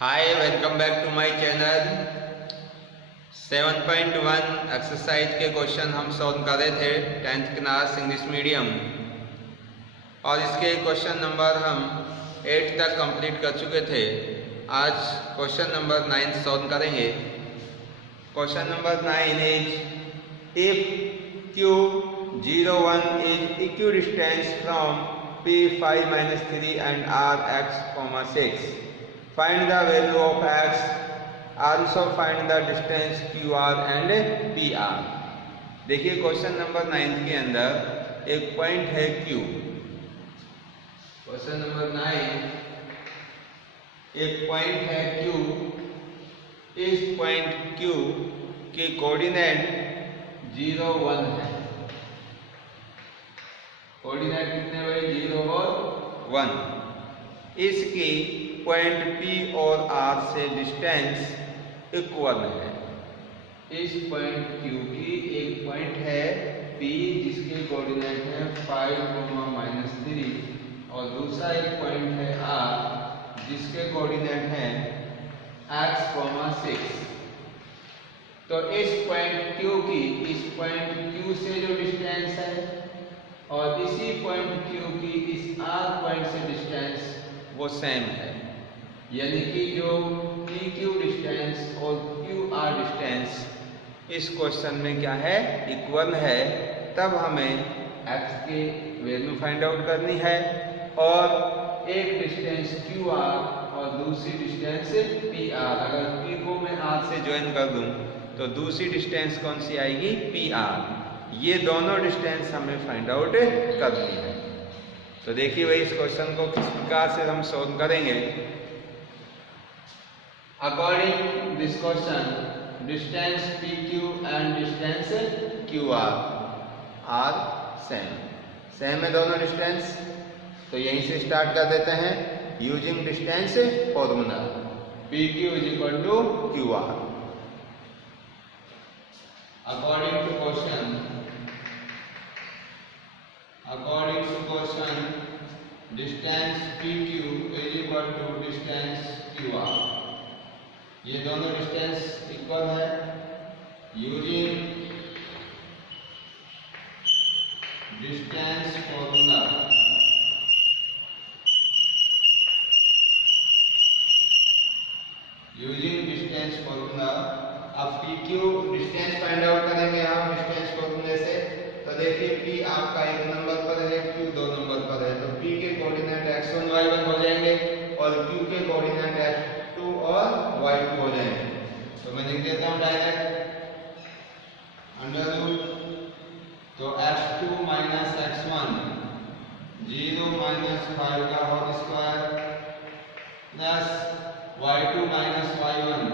Hi, welcome back to my channel। 7.1 exercise के question हम solve कर रहे थे 10th क्लास इंग्लिश मीडियम, और इसके क्वेश्चन नंबर हम 8 तक कंप्लीट कर चुके थे। आज क्वेश्चन नंबर 9 सॉल्व करेंगे। Question number 9 is if Q01 is equidistant from P5-3 and Rx, 6. Find the value of x. Also find the distance QR and PR। देखिए क्वेश्चन नंबर 9 के अंदर एक पॉइंट है Q। क्वेश्चन नंबर 9 एक point है Q। इस point Q के coordinate 0, 1 है। कोऑर्डिनेट कितने हुए? 0 और 1। इसकी पॉइंट P और R से डिस्टेंस इक्वल है। इस पॉइंट Q की एक पॉइंट है P जिसके कोऑर्डिनेट है 5, -3, और दूसरा एक पॉइंट है R जिसके कोऑर्डिनेट है x, 6। तो इस पॉइंट Q की इस पॉइंट Q से जो डिस्टेंस है और इसी पॉइंट Q की इस R पॉइंट से डिस्टेंस वो सेम है, यानी कि जो PQ डिस्टेंस और QR डिस्टेंस इस क्वेश्चन में क्या है? इक्वल है। तब हमें x की वैल्यू फाइंड आउट करनी है, और एक डिस्टेंस QR और दूसरी डिस्टेंस PR। अगर P को मैं R से ज्वाइन कर दूं तो दूसरी डिस्टेंस कौन सी आएगी? PR। ये दोनों डिस्टेंस हमें फाइंड आउट करनी है। तो देखिए भाई इस क्वेश्चन को किस प्रकार से हम सॉल्व करेंगे। According this question distance PQ and distance QR are same है दोनों डिस्टेंस। तो यहीं से स्टार्ट कर देते हैं using distance formula. PQ is equal to QR। According to question distance PQ is equal to distance QR। ये दोनों डिस्टेंस इक्वल है। यूजिंग डिस्टेंस फॉर्मूला अब PQ डिस्टेंस फाइंड आउट करेंगे हम डिस्टेंस फॉर्मूले से। तो देखिए P आपका 1 नंबर पर है, Q 2 नंबर पर है। तो P के कोऑर्डिनेट x1, y1 हो जाएंगे और Q के कोऑर्डिनेट x2 और y2 हो जाएंगे। तो मैं लिख देता हूं डायरेक्ट अंडर रूट। तो x2 - x1 0 - 5 का whole square plus y2 - y1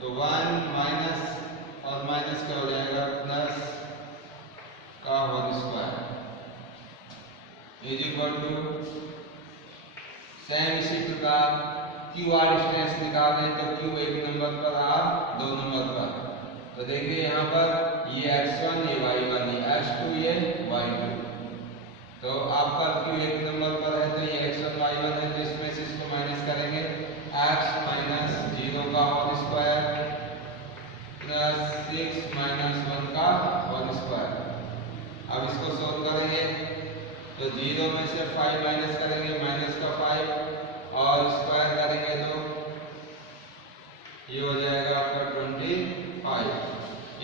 तो 1 माइनस और माइनस क्या हो जाएगा? प्लस का whole square is equal to same. इसी प्रकार QR डिस्टेंस निकाल दें तो Q 1 नंबर पर, R 2 नंबर पर। तो देखिए यहाँ पर ये x1 ये y1 ये x2 ये y2। तो आपका Q 1 नंबर पर है तो ये x1 y1 है, तो इसमें से इसको माइनस करेंगे x - 0 का होल स्क्वायर प्लस 6 - 1 का होल स्क्वायर। अब इसको सोल्व करेंगे तो 0 में से 5 माइनस करेंगे, माइनस का 5 और स्क्वायर करेंगे तो ये हो जाएगा आपका 25।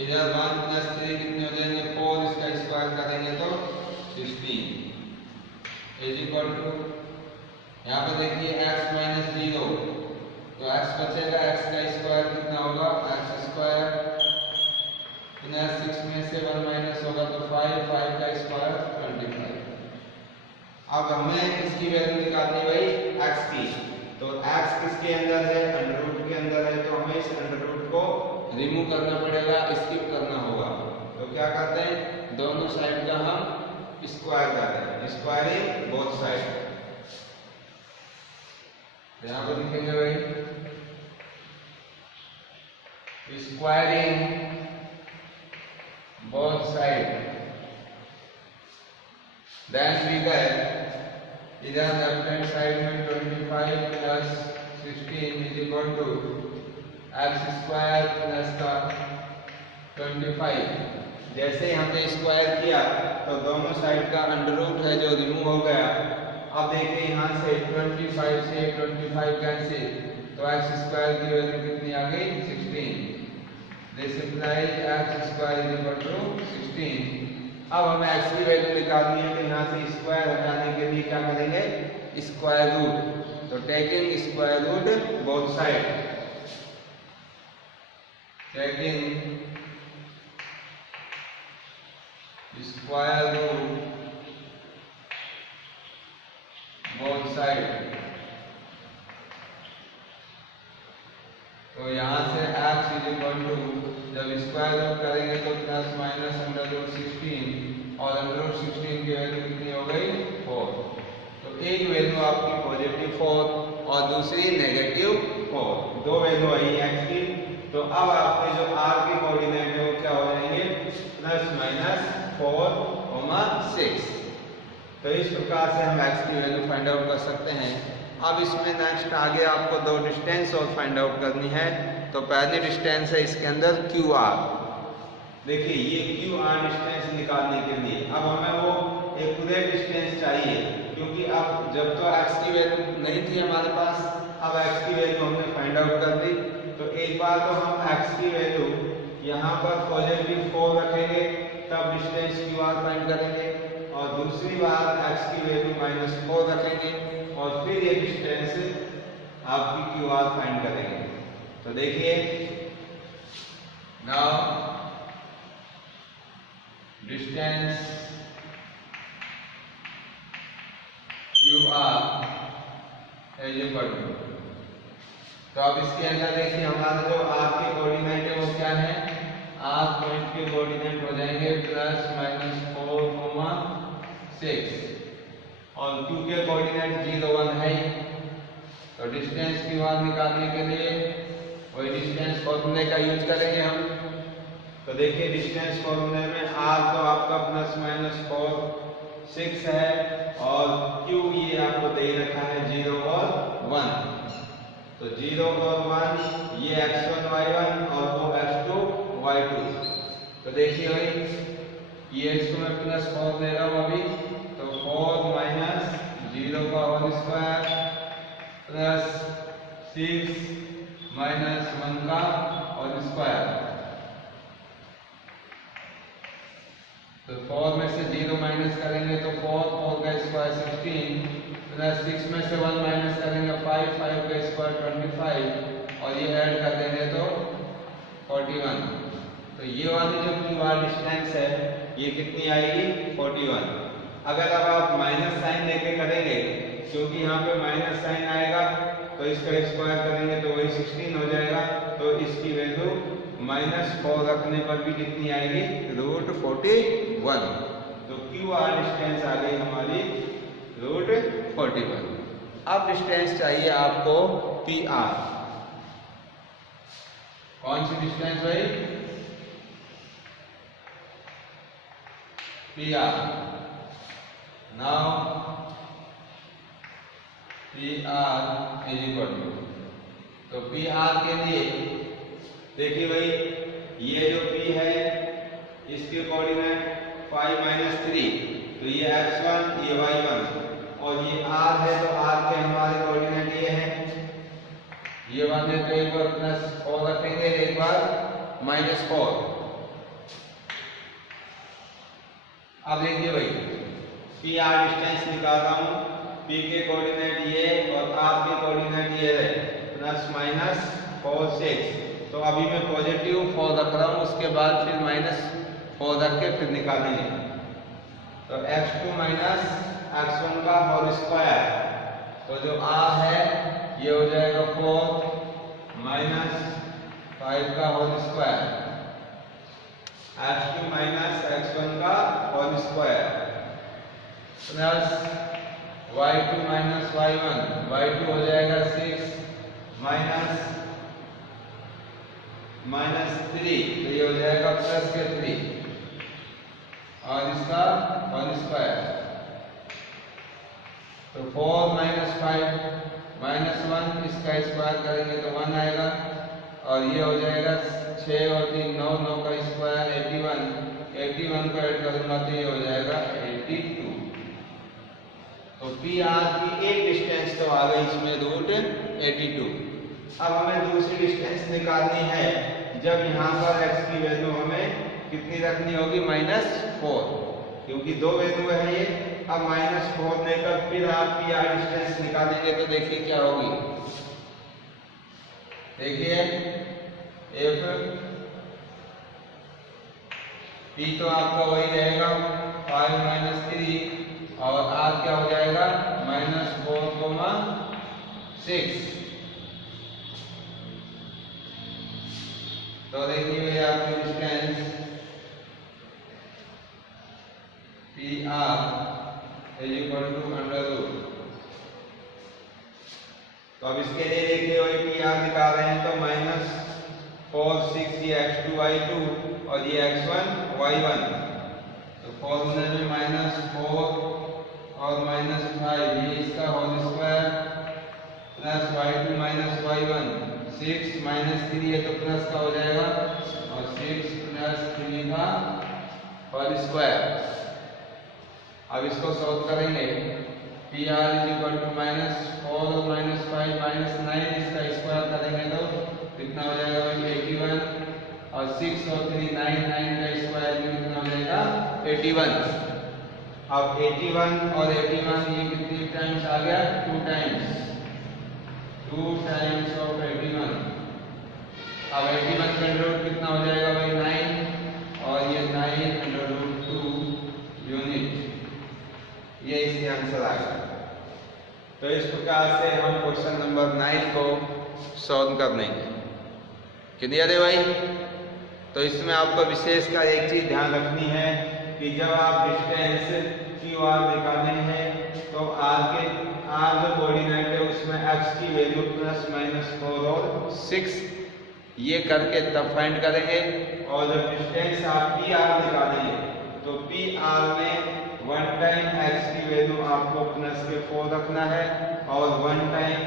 इधर 1 + 3 कितने हो जाएंगे? 4। इसका स्क्वायर करेंगे तो 16 इज इक्वल टू, यहाँ पर देखिए x - 0 तो x बचेगा, x का स्क्वायर कितना होगा? x स्क्वायर प्लस 6 में से 1 माइनस होगा तो 5 का स्क्वायर 25। अब हमें इसकी वैल्यू निकालनी भाई x की। तो x किसके अंदर है? अंडर रूट के अंदर है। तो हमें इस अंडर रूट को रिमूव करना पड़ेगा, स्किप करना होगा। तो क्या करते हैं? दोनों साइड का हम स्क्वायर करते हैं, स्क्वायरिंग बोथ साइड। यहाँ पर लिखेंगे भाई squaring both side, then we get इधर लेफ्ट हैंड साइड में 25 + 16 16 is equal to x square plus का 25। जैसे ही हमने स्क्वायर किया तो दोनों साइड का अंडर रूट है जो रिमूव हो गया। अब देखिए यहाँ से 25 से 25 कैंसिल, तो एक्स स्क्वायर की वैल्यू कितनी आ गई 16। This implies x square is equal to 16। अब हमें एक्स की वैल्यू निकालनी है, तो यहाँ से स्क्वायर हटाने के लिए क्या करेंगे, स्क्वायर रूट। तो taking square root both side, taking square root both side. तो यहाँ से x इज इक्वल टू, जब स्क्वायर रूट करेंगे तो प्लस माइनस अंडर रूट 16, और अंडर रूट 16 की वैल्यू कितनी हो गई 4। तो एक वैल्यू आपकी पॉजिटिव 4 और दूसरी नेगेटिव 4, दो वैल्यू आई x की। तो अब आपके जो r के कोऑर्डिनेट है वो क्या हो जाएंगे, प्लस माइनस 4,6। तो इस प्रकार से हम x की वैल्यू फाइंड आउट कर सकते हैं। अब इसमें नेक्स्ट आगे आपको दो डिस्टेंस और फाइंड आउट करनी है। तो पहली डिस्टेंस है इसके अंदर QR। देखिए ये QR डिस्टेंस निकालने के लिए अब हमें वो एक्यूरेट डिस्टेंस चाहिए, क्योंकि अब जब तो x की वैल्यू नहीं थी हमारे पास, अब x की वैल्यू हमने फाइंड आउट कर दी। तो एक बार तो हम x की वैल्यू यहाँ पर पॉजिटिव 4 रखेंगे, तब डिस्टेंस QR फाइंड करेंगे, और दूसरी बार x की वैल्यू -4 रखेंगे और फिर ये डिस्टेंस आपकी QR फाइंड करेंगे। तो देखिए now distance QR is equal to, तो अब इसके अंदर देखिए हमारा जो r के कोऑर्डिनेट है वो क्या है, r पॉइंट के कोऑर्डिनेट हो जाएंगे प्लस माइनस 4,6, और q के कोऑर्डिनेट 0 1 है। तो डिस्टेंस QR निकालने के लिए वही डिस्टेंस फॉर्मूले का यूज करेंगे हम। तो देखिए डिस्टेंस फॉर्मूले में r तो आपका प्लस माइनस 4,6 है, और q ये आपको दे रखा है 0 और 1। तो 0 और 1 ये x1 y1 और वो x2 y2। तो देखिए भाई ये इसको मैं प्लस 4 दे रहा हूँ अभी, तो 4 माइनस 0 का होल स्क्वायर प्लस 6 माइनस 1 का होल स्क्वायर। तो 4 में से 0 माइनस करेंगे तो 4 का स्क्वायर 16, प्लस 6 में से 1 माइनस करेंगे 5 का स्क्वायर 25, और ये ऐड कर देंगे तो 41। तो ये वाली जो QR डिस्टेंस है ये कितनी आएगी 41। अगर अब आप माइनस साइन लेके करेंगे, क्योंकि यहाँ पे माइनस साइन आएगा, तो इसका स्क्वायर करेंगे तो वही 16 हो जाएगा। तो इसकी वैल्यू -4 रखने पर भी कितनी आएगी, √41। तो QR डिस्टेंस आ गई हमारी √41। अब डिस्टेंस चाहिए आपको PR। कौन सी डिस्टेंस भाई, PR। Now PR is equal to, तो PR के लिए देखिए भाई ये जो P है इसके कोऑर्डिनेट 5 - 3, तो ये x1 ये y1, और ये R है तो R के हमारे कोऑर्डिनेट ये हैं, ये वाले तो एक बार +4 रखेंगे, एक बार -4। अब देखिए भाई PR डिस्टेंस निकाल रहा हूँ, P के कोऑर्डिनेट ये और R के कोऑर्डिनेट ये है, +-4 6। तो अभी मैं पॉजिटिव 4 रख रहा हूँ, उसके बाद फिर -4 रख के फिर निकालेंगे। तो x2 - x1 का होल स्क्वायर, तो जो R है ये हो जाएगा 4 - 5 का होल स्क्वायर, x2 - x1 का whole square, plus y2 - y1, y2 हो जाएगा 6 -3, तो ये हो जाएगा +3, और इसका होल स्क्वायर। तो 4 - 5 -1 इसका स्क्वायर करेंगे तो 1 आएगा और ये हो जाएगा 6 और 3 9, 9 का स्क्वायर 81, 81 को ऐड करूंगा तो ये हो जाएगा 82। तो पी आर की एक डिस्टेंस तो आ गई इसमें रूट 82। अब हमें दूसरी डिस्टेंस निकालनी है। जब यहाँ पर x की वैल्यू हमें कितनी रखनी होगी, -4, क्योंकि दो वैल्यू है ये। अब -4 लेकर फिर आप पी आर डिस्टेंस निकालेंगे तो देखिए क्या होगी। देखिए एफ पी तो आपका वही रहेगा 5 - 3 और आर क्या हो जाएगा -4, 6। तो देखिए आपकी distance P R is equal to √। तो अब इसके लिए देखिए वही पी आर निकाल रहे हैं तो -4, 6 ये x2 y2 और ये x1 y1। तो फॉर्मूले में -4 और -5 ये इसका whole square plus y2 - y1, 6 - 3 है तो प्लस का हो जाएगा और 6 + 3 का होल स्क्वायर। अब इसको सॉल्व करेंगे। P R is equal to -4 और -5 -9 इसका स्क्वायर करेंगे तो कितना हो जाएगा भाई 81 और 6 और 3 9, 9 का स्क्वायर भी कितना हो जाएगा 81। अब 81 और 81 ये कितनी टाइम्स आ गया 2 टाइम्स, 2 टाइम्स ऑफ 81। अब 81 का रूट कितना हो जाएगा भाई 9 और ये 9 √2 यूनिट। ये इसके आंसर आ गया। तो इस प्रकार से हम क्वेश्चन नंबर 9 को सॉल्व कर लेंगे। क्लियर है भाई। तो इसमें आपको विशेष का एक चीज ध्यान रखनी है कि जब आप डिस्टेंस क्यू आर निकालें हैं तो आर जो कोऑर्डिनेट है उसमें x की वैल्यू ±4 और 6 ये करके तब फाइंड करेंगे। और जब डिस्टेंस आप पी आर निकालेंगे तो पी आर में 1 टाइम x की वैल्यू आपको +4 रखना है और 1 टाइम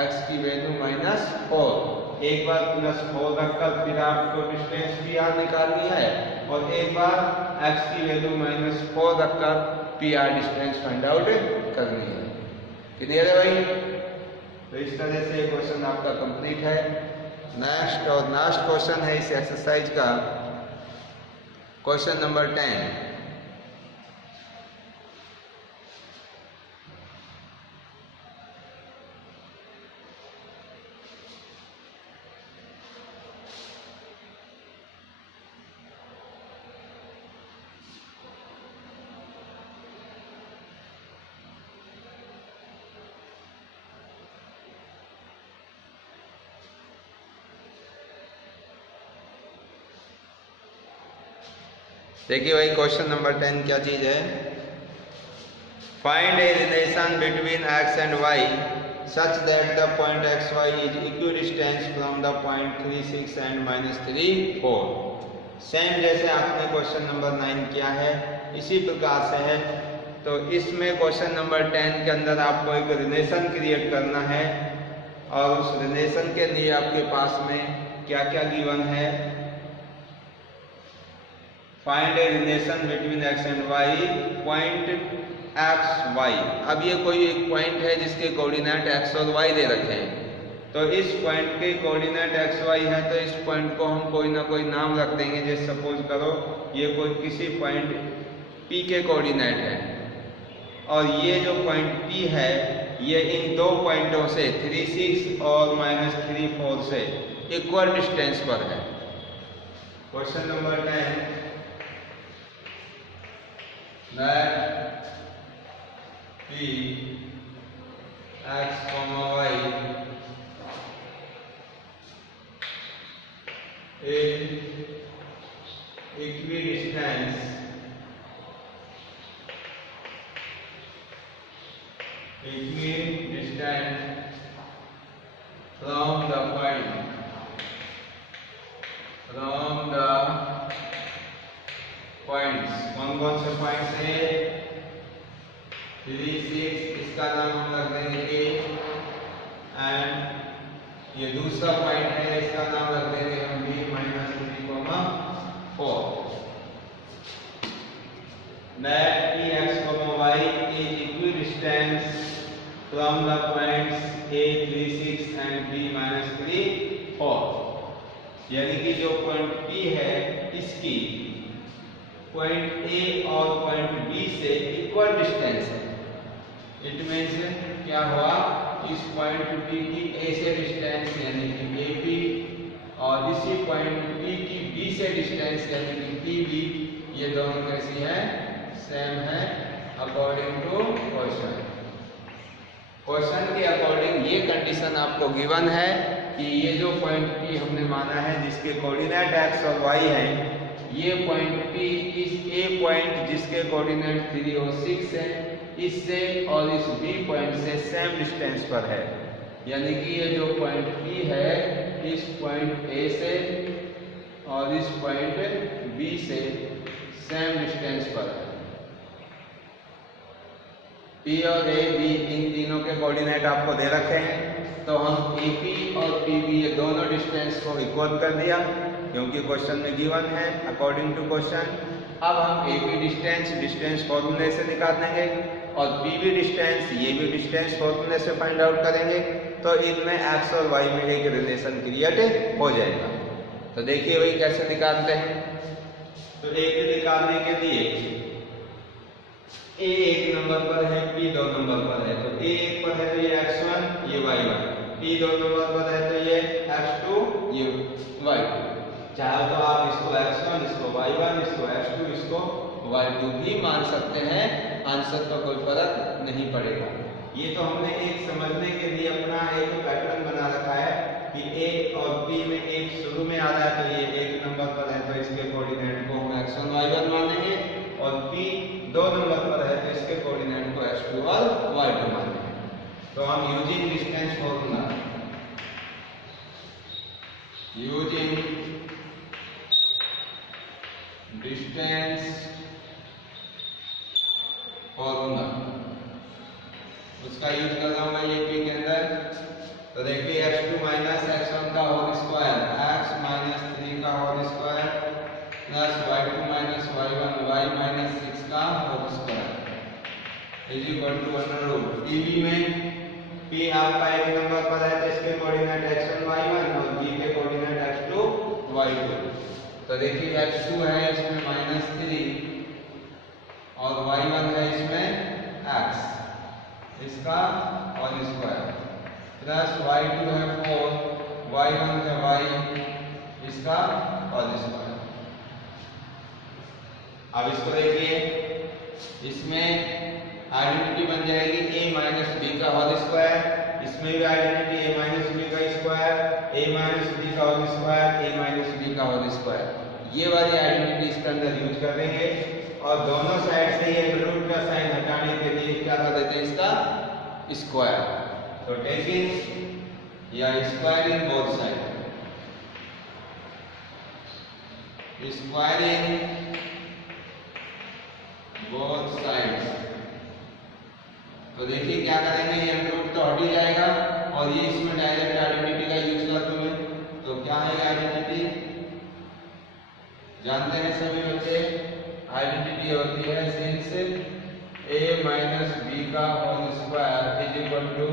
x की वैल्यू -4। एक बार +4 रखकर फिर आपको डिस्टेंस पी आर निकालनी है और एक बार x की वैल्यू -4 रखकर P R distance find out करनी है। क्लियर है भाई। तो इस तरह से क्वेश्चन आपका कंप्लीट है। नेक्स्ट और लास्ट क्वेश्चन है इस एक्सरसाइज का, क्वेश्चन नंबर 10। देखिए भाई क्वेश्चन नंबर 10 क्या चीज है। Find a relation between x and y such that the point xy is equidistant from the point 3, 6 and -3, 4। Same जैसे आपने क्वेश्चन नंबर 9 किया है इसी प्रकार से है। तो इसमें क्वेश्चन नंबर 10 के अंदर आपको एक रिलेशन क्रिएट करना है और उस रिलेशन के लिए आपके पास में क्या क्या गिवन है। Find a relation between x and y point x y। अब ये कोई एक पॉइंट है जिसके कोऑर्डिनेट x और y दे रखे हैं। तो इस पॉइंट के कोऑर्डिनेट x y है तो इस पॉइंट को हम कोई ना कोई नाम रख देंगे। जैसे सपोज करो ये कोई किसी पॉइंट P के कोऑर्डिनेट है और ये जो पॉइंट P है ये इन दो पॉइंटों से 3, 6 और -3, 4 से इक्वल डिस्टेंस पर है। Question number 10 that P x, y is equidistant from the points। कौन से पॉइंट से 3, 6 इसका नाम हम रख देंगे ये दूसरा पॉइंट है, इसका नाम रख देंगे हम b minus 3,4 that Ex, Y is equidistant from the points A 3 6 and B minus 3 4। यानी कि जो पॉइंट P है इसकी पॉइंट A और पॉइंट B से इक्वल डिस्टेंस है। इट मीन्स क्या हुआ, इस पॉइंट P की A से डिस्टेंस यानी कि AB और इसी पॉइंट P की B से डिस्टेंस यानी कि PB, ये दोनों कैसी है, सेम है अकॉर्डिंग टू क्वेश्चन। क्वेश्चन के अकॉर्डिंग ये कंडीशन आपको गिवन है कि ये जो पॉइंट P हमने माना है जिसके कोऑर्डिनेट x और y हैं, ये पॉइंट P इस A पॉइंट जिसके कोऑर्डिनेट 3 और 6 है इससे और इस B पॉइंट से सेम डिस्टेंस पर है। यानी कि ये जो पॉइंट P है इस पॉइंट A से और इस पॉइंट B से सेम डिस्टेंस पर है। P और A B इन तीनों के कोऑर्डिनेट आपको दे रखे हैं, तो हम AP और PB ये दोनों डिस्टेंस को इक्वल कर दिया क्योंकि क्वेश्चन में गिवन है अकॉर्डिंग टू क्वेश्चन। अब हम AP डिस्टेंस फॉर्मूले से निकाल देंगे और PB डिस्टेंस ये भी डिस्टेंस फॉर्मूले से फाइंड आउट करेंगे, तो इनमें x और y में एक रिलेशन क्रिएट हो जाएगा। तो देखिए वही कैसे निकालते हैं। तो AP निकालने के लिए A एक नंबर पर है, P 2 नंबर पर है, तो A एक पर है तो ये x1 ये y1, P 2 नंबर पर है तो ये x2 ये y2। चाहे तो आप इसको x1 इसको y1 इसको x2 इसको y2 भी मान सकते हैं, आंसर का कोई फर्क नहीं पड़ेगा। ये तो हमने एक समझने के लिए अपना एक पैटर्न बना रखा है कि A और P में एक शुरू में आ रहा है तो ये एक नंबर पर है तो इसके कोऑर्डिनेट को हम x1 y1 मानेंगे और P 2 नंबर पर है तो इसके कोऑर्डिनेट को x2 और y2 मानेंगे। तो हम यूजिंग डिस्टेंस फॉर्मूला उसका यूज कर रहा हूं मैं ये P के अंदर। तो देखिए x2 माइनस x1 का होल स्क्वायर x माइनस 3 का whole square plus y2 minus y1 y minus 6 का whole square is equal to under root PB में P आपका एक नंबर पर है तो इसके कोऑर्डिनेट x1 y1 और B के कोऑर्डिनेट x2 y2। तो देखिए x2 है इसमें -3 और y1 है इसमें x इसका होल स्क्वायर प्लस y2 है 4 y1 है y इसका होल स्क्वायर। अब इसको देखिए, इसमें आइडेंटिटी बन जाएगी a माइनस b का होल स्क्वायर, इसमें भी आइडेंटिटी a माइनस b का स्क्वायर, a माइनस b का whole square, a minus b का होल स्क्वायर। ये वाली आइडेंटिटी इसके अंदर यूज कर देंगे और दोनों साइड से ये रूट का साइन हटाने के लिए क्या कर देते हैं इसका स्क्वायर। तो टेकिंग या squaring both side, squaring both sides. तो देखिए क्या करेंगे, ये रूट तो हट ही जाएगा और ये इसमें डायरेक्ट आइडेंटिटी का यूज कर दूंगा। तो क्या है आइडेंटिटी, जानते हैं सभी बच्चे, आइडेंटिटी होती है सिंस a माइनस b का whole square is equal to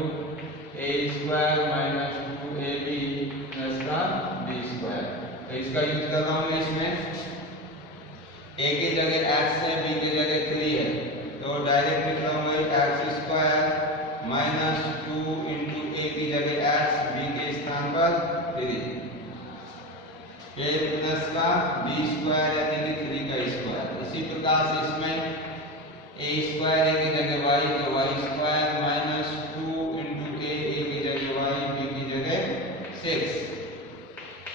a square minus 2ab plus का b स्क्वायर। तो इसका यूज कर रहा हूँ इसमें, a की जगह x है b की जगह 3 है तो डायरेक्ट लिख रहा हूँ x square minus 2 into a की जगह x b के स्थान पर 3 a प्लस का b स्क्वायर यानी कि 3 का स्क्वायर। इसी प्रकार से इसमें a स्क्वायर a की जगह y तो y square minus 2 into a की जगह y b की जगह 6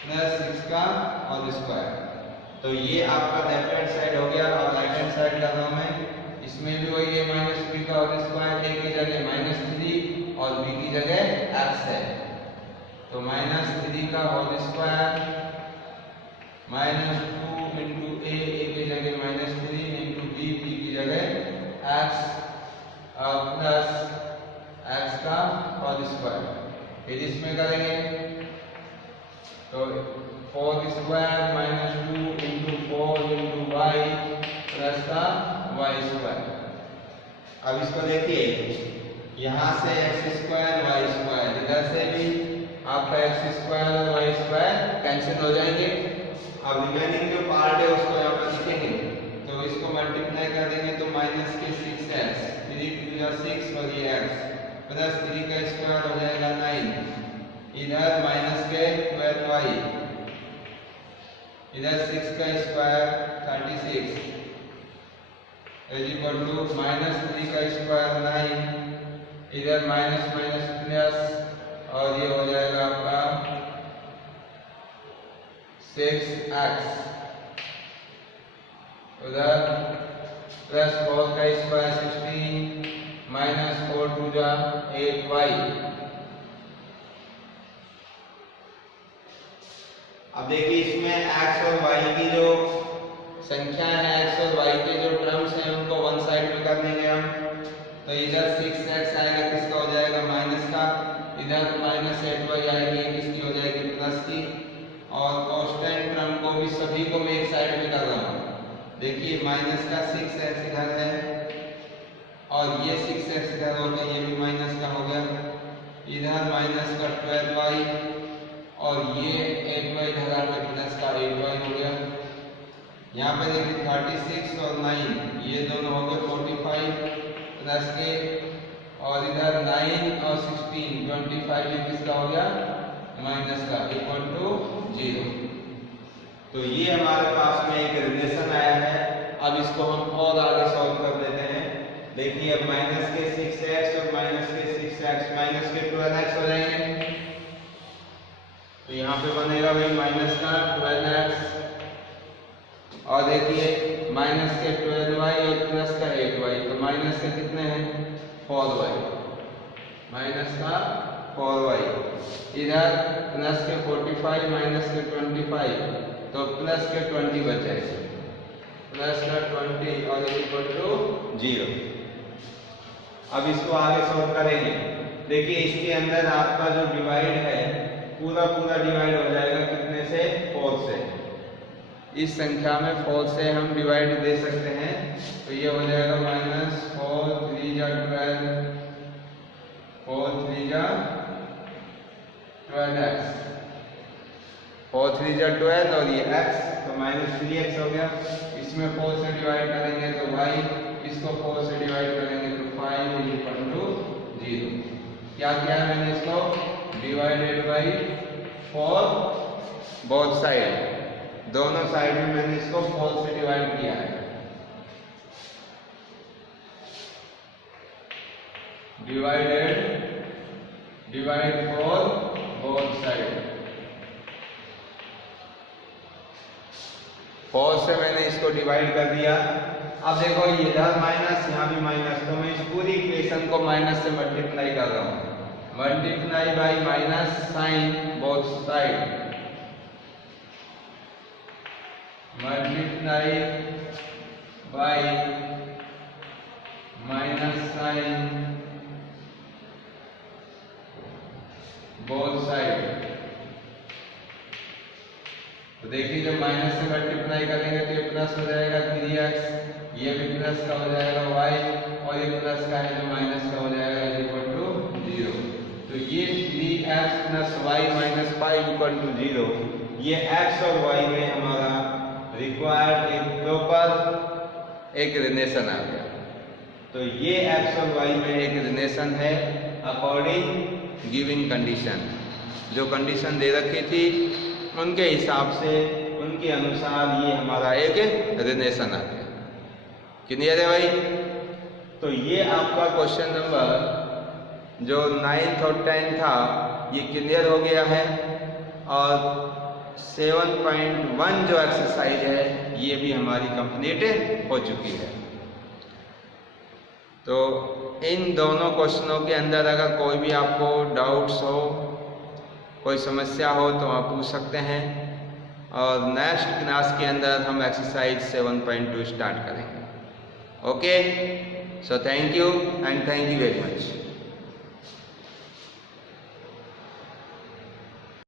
प्लस 6 का होल स्क्वायर। तो ये आपका लेफ्ट हैंड साइड हो गया और राइट हैंड साइड कर रहा हूं मैं, इसमें भी वही है माइनस 3 का होल स्क्वायर, a की जगह माइनस 3 और b की जगह x है तो माइनस 3 का whole square minus 2 into a की जगह माइनस 3 इंटू b की जगह x प्लस x का होल स्क्वायर। फिर इसमें करेंगे तो 4 square minus 2 into 4 into y plus का वाई स्क्वायर। अब इसको देखिए, यहाँ से एक्स स्क्वायर वाई स्क्वायर, इधर से भी आपका एक्स स्क्वायर और वाई स्क्वायर कैंसिल हो जाएंगे। अब रिमेनिंग जो पार्ट है उसको यहाँ पर लिखेंगे, तो इसको मल्टीप्लाई कर देंगे तो माइनस के 6x, 3 2 या 6 और ये x प्लस 3 का स्क्वायर हो जाएगा 9, इधर माइनस के 12y, इधर 6 का square 36 is equal to minus 3 का स्क्वायर 9, इधर माइनस माइनस प्लस और ये हो जाएगा आपका 6x, उधर प्लस 4 का स्क्वायर 16 माइनस 4 2 जा 8y। अब देखिए इसमें x और y की जो संख्या है, x और y के जो टर्म्स हैं उनको वन साइड में कर देंगे हम। तो इधर 6x आएगा, किसका हो जाएगा माइनस का, इधर माइनस 8y आएगी, किसकी हो जाएगी प्लस की। और कांस्टेंट टर्म को भी सभी को मैं एक साइड में कर रहा हूँ। देखिए माइनस का 6x इधर है और ये 6x इधर हो गया, ये भी माइनस का हो गया, इधर माइनस का 12y और ये 8y इधर आके प्लस का 8y हो गया। यहाँ पे देखिए 36 और 9 ये दोनों हो गए 45 प्लस के, और इधर 9 और 16 25 ये किसका हो गया माइनस का, इक्वल टू 0। तो ये हमारे पास में एक रिलेशन आया है। अब इसको हम और आगे सॉल्व कर देते हैं। देखिए अब माइनस के 6x और माइनस के 6x माइनस के 12x हो जाएंगे, तो यहाँ पे बनेगा भाई माइनस का 12x, और देखिए माइनस के 12y और प्लस का 8y, तो माइनस के कितने हैं 4y, माइनस का 4y, इधर प्लस के 45 माइनस के 25, तो प्लस के 20 बचेगा, प्लस का 20 और इक्वल टू 0। अब इसको आगे सॉल्व करेंगे। देखिए इसके अंदर आपका जो डिवाइड है पूरा पूरा डिवाइड हो जाएगा कितने से, 4 से। इस संख्या में 4 से हम डिवाइड दे सकते हैं, तो ये हो जाएगा माइनस 4 3 जा 12, 4 3 जा 12x, 4 3 जा 12 और ये x, तो माइनस 3x हो गया। इसमें 4 से डिवाइड करेंगे तो y, इसको 4 से डिवाइड करेंगे तो 5 इक्वल टू 0। क्या किया है मैंने, इसको डिवाइडेड बाई 4 बोथ साइड, दोनों साइड में मैंने इसको 4 से डिवाइड किया है। डिवाइड 4 बोथ साइड, 4 से मैंने इसको डिवाइड कर दिया। अब देखो इधर माइनस, यहाँ भी माइनस, तो मैं इस पूरी इक्वेशन को माइनस से मल्टीप्लाई कर रहा हूँ। Multiply by minus sign both side, multiply by minus sign both side. तो देखिए जब माइनस से मल्टीप्लाई करेंगे तो ये प्लस हो जाएगा 3x, ये भी प्लस का हो जाएगा y, और ये प्लस का है जो माइनस का हो जाएगा इक्वल टू 0। तो ये 3x plus y minus 5 equal to 0, ये x और y में हमारा रिक्वायर्ड एक प्रॉपर एक रिलेशन आ गया। तो ये x और y में एक रिलेशन है अकॉर्डिंग गिवन कंडीशन, जो कंडीशन दे रखी थी उनके हिसाब से, उनके अनुसार ये हमारा एक रिलेशन आ गया। क्लियर है भाई? तो ये आपका क्वेश्चन नंबर जो 9th और 10th था ये क्लियर हो गया है, और 7.1 जो एक्सरसाइज है ये भी हमारी कंप्लीट हो चुकी है। तो इन दोनों क्वेश्चनों के अंदर अगर कोई भी आपको डाउट्स हो, कोई समस्या हो तो आप पूछ सकते हैं, और नेक्स्ट क्लास के अंदर हम एक्सरसाइज 7.2 स्टार्ट करेंगे। Okay, so thank you and thank you very much.